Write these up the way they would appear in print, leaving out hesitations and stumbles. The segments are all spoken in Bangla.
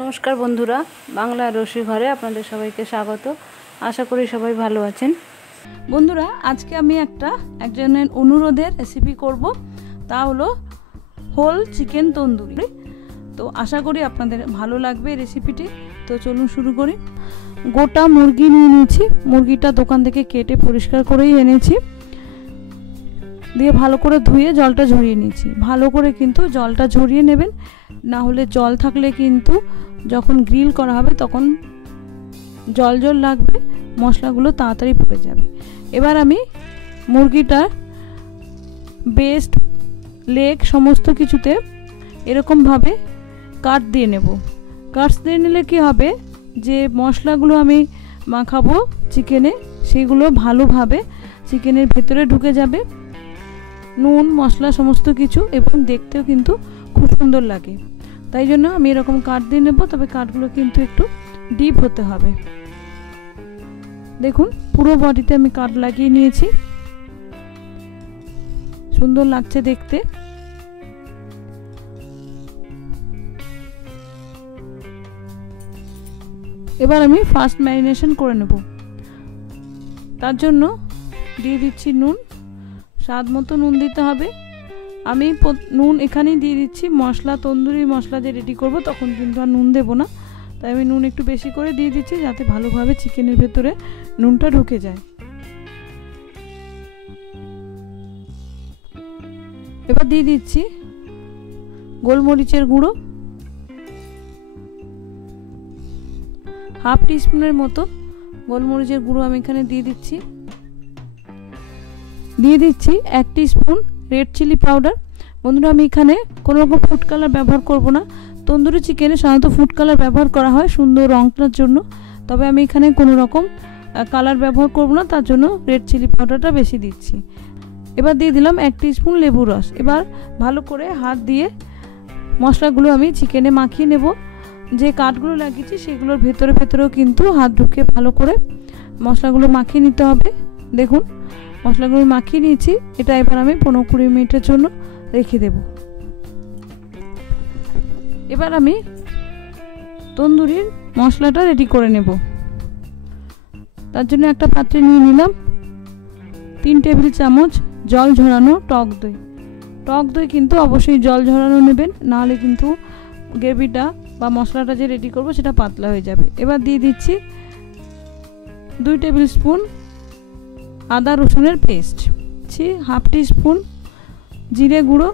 নমস্কার বন্ধুরা, বাংলা রসি ঘরে আপনাদের সবাইকে স্বাগত। আশা করি সবাই ভালো আছেন। বন্ধুরা, আজকে আমি একজনের অনুরোধের রেসিপি করব, তা হলো হোল চিকেন তন্দুরি। তো আশা করি আপনাদের ভালো লাগবে রেসিপিটি। তো চলুন শুরু করি। গোটা মুরগি নিয়ে নিয়েছি। মুরগিটা দোকান থেকে কেটে পরিষ্কার করেই এনেছি, দিয়ে ভালো করে ধুয়ে জলটা ঝরিয়ে নিয়েছি। ভালো করে কিন্তু জলটা ঝরিয়ে নেবেন, না হলে জল থাকলে কিন্তু যখন গ্রিল করা হবে তখন জল জল লাগবে, মশলাগুলো তাড়াতাড়ি পড়ে যাবে। এবার আমি মুরগিটার বেস্ট, লেগ সমস্ত কিছুতে এরকমভাবে কাট দিয়ে নেব। কাটস দিয়ে নিলে কি হবে, যে মশলাগুলো আমি মাখাবো চিকেনে সেগুলো ভালোভাবে চিকেনের ভেতরে ঢুকে যাবে, নুন মশলা সমস্ত কিছু, এবং দেখতেও কিন্তু খুব সুন্দর লাগে। তাই জন্য আমি এরকম কাট দিয়ে নেব, তবে কাটগুলো কিন্তু একটু ডিপ হতে হবে। দেখুন, পুরো বডিতে আমি কাট লাগিয়ে নিয়েছি, সুন্দর লাগছে দেখতে। এবার আমি ফার্স্ট ম্যারিনেশন করে নেব। তার জন্য দিয়ে দিচ্ছি নুন, স্বাদ মতো নুন দিতে হবে। আমি নুন এখানেই দিয়ে দিচ্ছি, মশলা তন্দুরি মশলা যে রেডি করব তখন কিন্তু আর নুন দেব না, তাই আমি নুন একটু বেশি করে দিয়ে দিচ্ছি যাতে ভালোভাবে চিকেনের ভেতরে নুনটা ঢুকে যায়। এবার দিয়ে দিচ্ছি গোলমরিচের গুঁড়ো, হাফ টিস্পুনের মতো গোলমরিচের গুঁড়ো আমি এখানে দিয়ে দিচ্ছি। দিয়ে দিচ্ছি 1 টিস্পুন রেড চিলি পাউডার। বন্ধুরা, আমি এখানে কোনো রকম ফুড কালার ব্যবহার করব না। তন্দুরি চিকেনে সাধারণত ফুড কালার ব্যবহার করা হয় সুন্দর রংটার জন্য, তবে আমি এখানে কোনো রকম কালার ব্যবহার করব না, তার জন্য রেড চিলি পাউডারটা বেশি দিচ্ছি। এবার দিয়ে দিলাম 1 টিস্পুন লেবুর রস। এবার ভালো করে হাত দিয়ে মশলাগুলো আমি চিকেনে মাখিয়ে নেব। যে কাঠগুলো লাগিয়েছি সেগুলোর ভেতরেও কিন্তু হাত ঢুকে ভালো করে মশলাগুলো মাখিয়ে নিতে হবে। দেখুন, মশলাগুলো মাখিয়ে নিয়েছি। এটা এবার আমি 15-20 মিনিটের জন্য রেখে দেব। এবার আমি তন্দুরির মশলাটা রেডি করে নেব। তার জন্য একটা পাত্রে নিয়ে নিলাম 3 টেবিল চামচ জল ঝরানো টক দই। টক দই কিন্তু অবশ্যই জল ঝরানো নেবেন, নাহলে কিন্তু গ্রেভিটা বা মশলাটা যে রেডি করব সেটা পাতলা হয়ে যাবে। এবার দিয়ে দিচ্ছি 2 টেবিল স্পুন আদা রসুনের পেস্ট, হাফ টিস্পুন জিরে গুঁড়ো,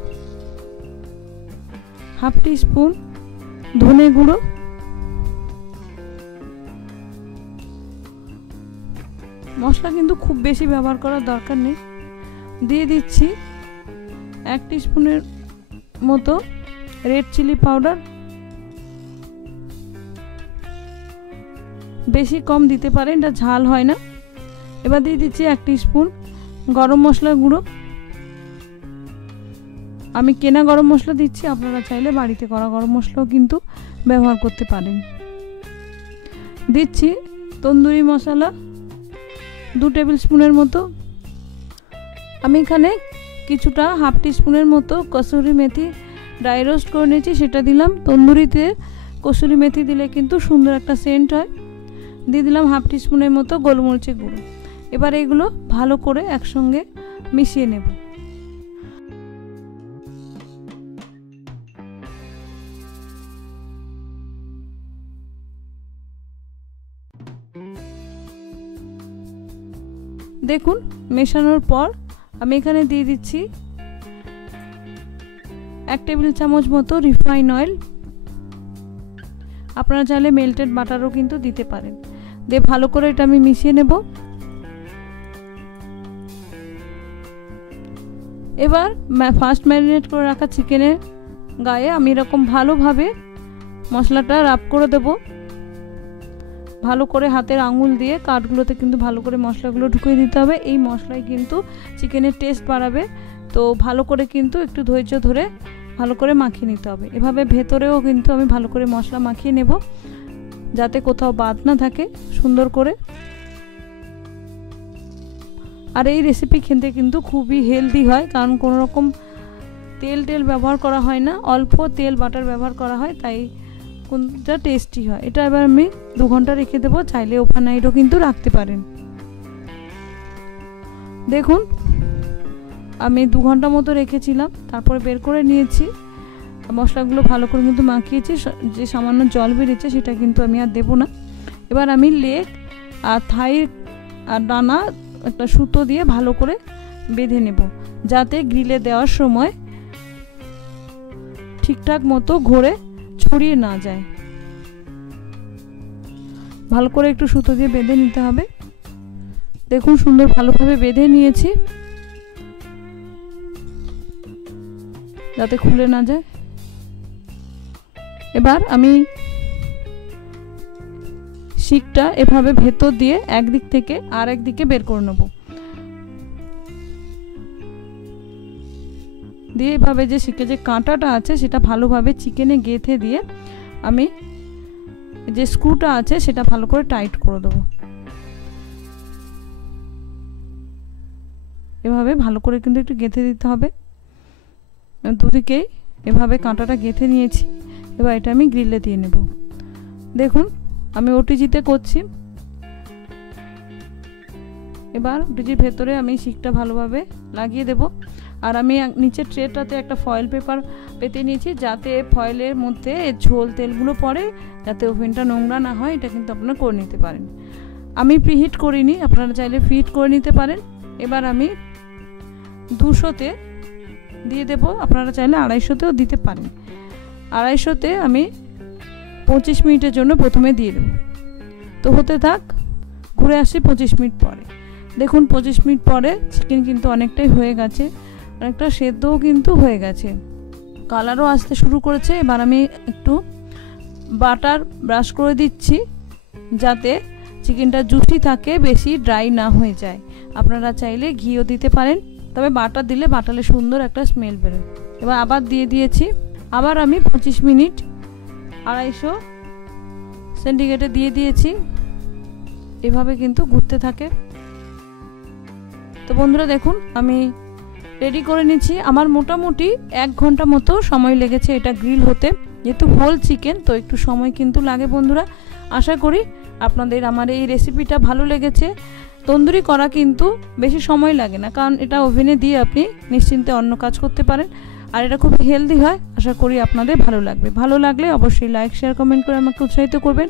হাফ টিস্পুন ধনে গুঁড়ো, মশলা কিন্তু খুব বেশি ব্যবহার করার দরকার নেই। দিয়ে দিচ্ছি 1 টিস্পুনের মতো রেড চিলি পাউডার, বেশি কম দিতে পারেন, এটা ঝাল হয় না। এবার দিয়ে দিচ্ছি 1 টিস্পুন গরম মশলার গুঁড়ো। আমি কেনা গরম মশলা দিচ্ছি, আপনারা চাইলে বাড়িতে করা গরম মশলাও কিন্তু ব্যবহার করতে পারেন। দিচ্ছি তন্দুরি মশলা 2 টেবিল স্পুনের মতো। আমি এখানে কিছুটা হাফ টিস্পুনের মতো কসুরি মেথি ড্রাই রোস্ট করে নিয়েছি, সেটা দিলাম। তন্দুরিতে কসুরি মেথি দিলে কিন্তু সুন্দর একটা সেন্ট হয়। দিয়ে দিলাম হাফ টিস্পুনের মতো গোলমরিচের গুঁড়ো। এবার এগুলো ভালো করে একসঙ্গে মিশিয়ে নেব। দেখুন, মেশানোর পর আমি এখানে দিয়ে দিচ্ছি 1 টেবিল চামচ মতো রিফাইন অয়েল। আপনারা চাইলে মেল্টেড বাটারও কিন্তু দিতে পারেন। দিয়ে ভালো করে এটা আমি মিশিয়ে নেব। এবার ফার্স্ট ম্যারিনেট করে রাখা চিকেনের গায়ে আমি এরকম ভালোভাবে মশলাটা রাব করে দেব। ভালো করে হাতের আঙুল দিয়ে কাঠগুলোতে কিন্তু ভালো করে মশলাগুলো ঢুকিয়ে দিতে হবে। এই মশলাই কিন্তু চিকেনের টেস্ট বাড়াবে। তো ভালো করে কিন্তু একটু ধৈর্য ধরে ভালো করে মাখিয়ে নিতে হবে। এভাবে ভেতরেও কিন্তু আমি ভালো করে মশলা মাখিয়ে নেব, যাতে কোথাও বাদ না থাকে সুন্দর করে। আর এই রেসিপি খেতে কিন্তু খুবই হেলদি হয়, কারণ কোনো রকম তেল ব্যবহার করা হয় না, অল্প তেল বাটার ব্যবহার করা হয়, তাই কোনটা টেস্টি হয়। এটা এবার আমি 2 ঘন্টা রেখে দেবো, চাইলে ওভারনাইটও কিন্তু রাখতে পারেন। দেখুন আমি 2 ঘন্টা মতো রেখেছিলাম, তারপরে বের করে নিয়েছি। মশলাগুলো ভালো করে কিন্তু মাখিয়েছি, যে সামান্য জল বেরিয়েছে সেটা কিন্তু আমি আর দেবো না। এবার আমি লেগ আর থাই আর ডানা একটা সুতো দিয়ে ভালো করে বেঁধে নেব, যাতে গ্রিলে দেওয়ার সময় ঠিকঠাক মতো ঘোরে ছড়িয়ে না যায়। ভালো করে একটু সুতো দিয়ে বেঁধে নিতে হবে। দেখুন সুন্দর ভালোভাবে বেঁধে নিয়েছি, যাতে খুলে না যায়। এবার আমি শিকটা এভাবে ভেতর দিয়ে একদিক থেকে আর একদিকে বের করে নেব, দিয়ে এভাবে যে শিকে যে কাঁটাটা আছে সেটা ভালোভাবে চিকেনে গেঁথে দিয়ে আমি যে স্ক্রুটা আছে সেটা ভালো করে টাইট করে দেবো। এভাবে ভালো করে কিন্তু একটু গেঁথে দিতে হবে। দুদিকেই এভাবে কাঁটাটা গেঁথে নিয়েছি। এবার এটা আমি গ্রিলে দিয়ে নেব। দেখুন আমি ওটিজিতে করছি। এবার ওটিজির ভেতরে আমি শিকটা ভালোভাবে লাগিয়ে দেব। আর আমি নিচের ট্রেটাতে একটা ফয়েল পেপার পেতে নিয়েছি, যাতে ফয়েলের মধ্যে ঝোল তেলগুলো পড়ে, যাতে ওভেনটা নোংরা না হয়। এটা কিন্তু আপনারা করে নিতে পারেন। আমি প্রিহিট করিনি, আপনারা চাইলে প্রিহিট করে নিতে পারেন। এবার আমি 200-তে দিয়ে দেব, আপনারা চাইলে 250-তেও দিতে পারেন। 250-তে আমি 25 মিনিটের জন্য প্রথমে দিয়ে দেব। তো হতে থাক, ঘুরে আসি 25 মিনিট পরে। দেখুন 25 মিনিট পরে চিকেন কিন্তু অনেকটাই হয়ে গেছে, অনেকটা সেদ্ধও কিন্তু হয়ে গেছে, কালারও আসতে শুরু করেছে। এবার আমি একটু বাটার ব্রাশ করে দিচ্ছি, যাতে চিকেনটা জুসি থাকে, বেশি ড্রাই না হয়ে যায়। আপনারা চাইলে ঘিও দিতে পারেন, তবে বাটার দিলে বাটালে সুন্দর একটা স্মেল বেরোয়। এবার আবার দিয়ে দিয়েছি। আবার আমি 25 মিনিট 250 সেন্টিগ্রেডে দিয়ে দিয়েছি। এভাবে কিন্তু ঘুরতে থাকে। তো বন্ধুরা দেখুন আমি রেডি করে নিচ্ছি। আমার মোটামুটি 1 ঘন্টা মতো সময় লেগেছে এটা গ্রিল হতে, যেহেতু হোল চিকেন তো একটু সময় কিন্তু লাগে বন্ধুরা। আশা করি আপনাদের আমার এই রেসিপিটা ভালো লেগেছে। তন্দুরি করা কিন্তু বেশি সময় লাগে না, কারণ এটা ওভেনে দিয়ে আপনি নিশ্চিন্তে অন্য কাজ করতে পারেন। আর এটা খুব হেলদি হয়। আশা করি আপনাদের ভালো লাগবে। ভালো লাগলে অবশ্যই লাইক শেয়ার কমেন্ট করে আমাকে উৎসাহিত করবেন।